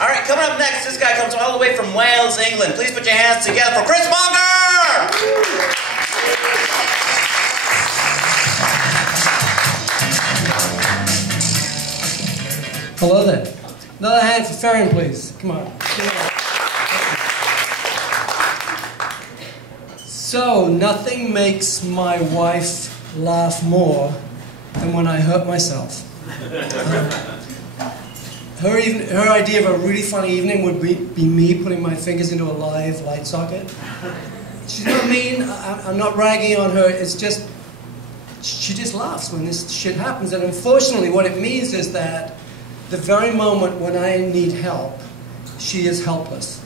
All right, coming up next, this guy comes all the way from Wales, England. Please put your hands together for Chris Monger! Hello there. Another hand for Farron, please. Come on. So, nothing makes my wife laugh more than when I hurt myself. Her idea of a really funny evening would be me putting my fingers into a live light socket. She's not mean, I'm not ragging on her, it's just, she just laughs when this shit happens. And unfortunately what it means is that the very moment when I need help, she is helpless.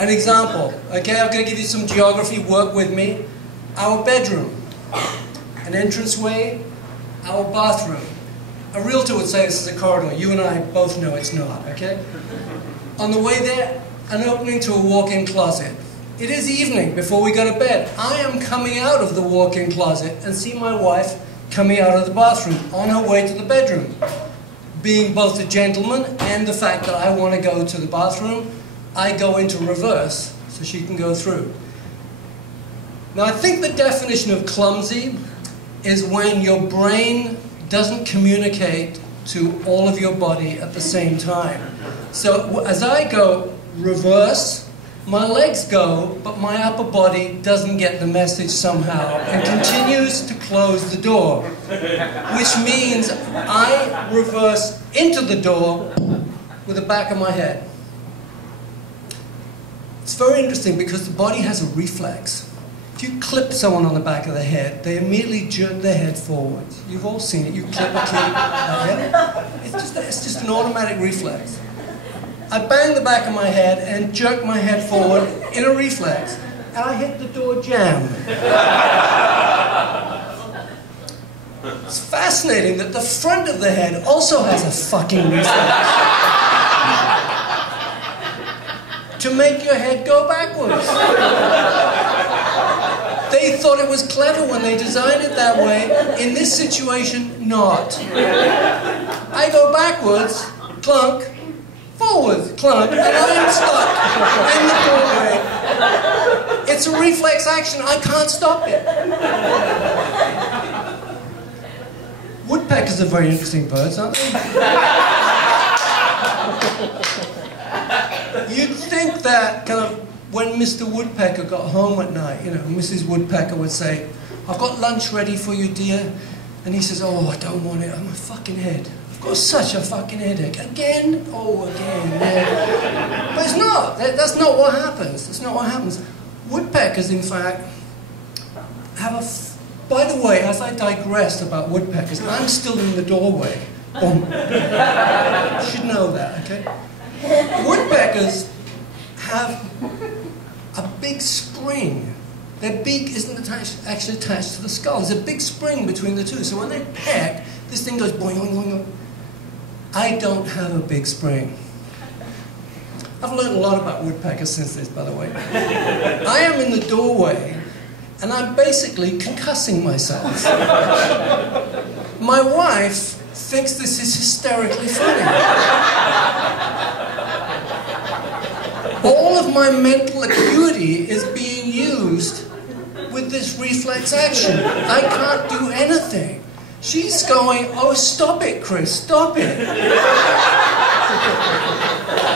An example, okay, I'm going to give you some geography, work with me. Our bedroom, an entranceway, our bathroom. A realtor would say this is a corridor. You and I both know it's not, okay? On the way there, an opening to a walk-in closet. It is evening before we go to bed. I am coming out of the walk-in closet and see my wife coming out of the bathroom on her way to the bedroom. Being both a gentleman and the fact that I want to go to the bathroom, I go into reverse so she can go through. Now I think the definition of clumsy is when your brain doesn't communicate to all of your body at the same time. So as I go reverse, my legs go, but my upper body doesn't get the message somehow and continues to close the door, which means I reverse into the door with the back of my head. It's very interesting because the body has a reflex. If you clip someone on the back of the head, they immediately jerk their head forwards. You've all seen it. You clip a kid, it's just an automatic reflex. I bang the back of my head and jerk my head forward in a reflex, and I hit the door jamb. It's fascinating that the front of the head also has a fucking reflex to make your head go backwards. They thought it was clever when they designed it that way. In this situation, not. I go backwards, clunk, forwards, clunk, and I'm stuck in the doorway. It's a reflex action. I can't stop it. Woodpeckers are very interesting birds, aren't they? You'd think that kind of when Mr. Woodpecker got home at night, you know, Mrs. Woodpecker would say, "I've got lunch ready for you, dear." And he says, "Oh, I don't want it. I'm a fucking head. I've got such a fucking headache. Again? Oh, again. Yeah." But it's not. That's not what happens. That's not what happens. Woodpeckers, in fact, have a... By the way, as I digressed about woodpeckers, I'm still in the doorway. You should know that, okay? Woodpeckers have a big spring. Their beak isn't actually attached to the skull. There's a big spring between the two. So when they peck, this thing goes boing, boing, boing. I don't have a big spring. I've learned a lot about woodpeckers since this, by the way. I am in the doorway, and I'm basically concussing myself. My wife thinks this is hysterically funny. All of my mental acuity is being used with this reflex action. I can't do anything. She's going, "Oh, stop it, Chris, stop it."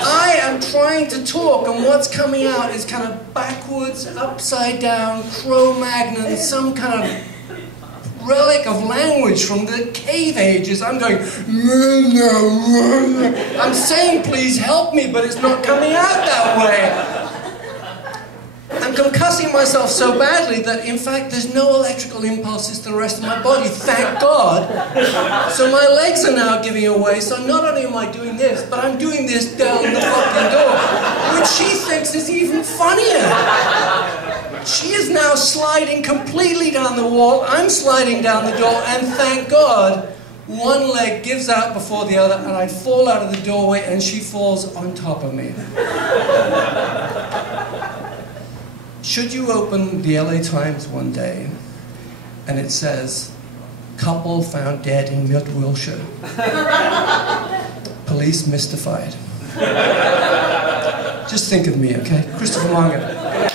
I am trying to talk, and what's coming out is kind of backwards, upside down, Cro-Magnon, some kind of relic of language from the cave ages. I'm going, I'm saying, "Please help me," but it's not coming out that way. I'm concussing myself so badly that, in fact, there's no electrical impulses to the rest of my body, thank God. So my legs are now giving away, so not only am I doing this, but I'm doing this down the fucking door, which she thinks is even funnier. She is now sliding completely down the wall, I'm sliding down the door, and thank God, one leg gives out before the other, and I fall out of the doorway, and she falls on top of me. Should you open the LA Times one day, and it says, Couple found dead in Mid Wilshire. Police mystified. Just think of me, okay? Christopher Monger.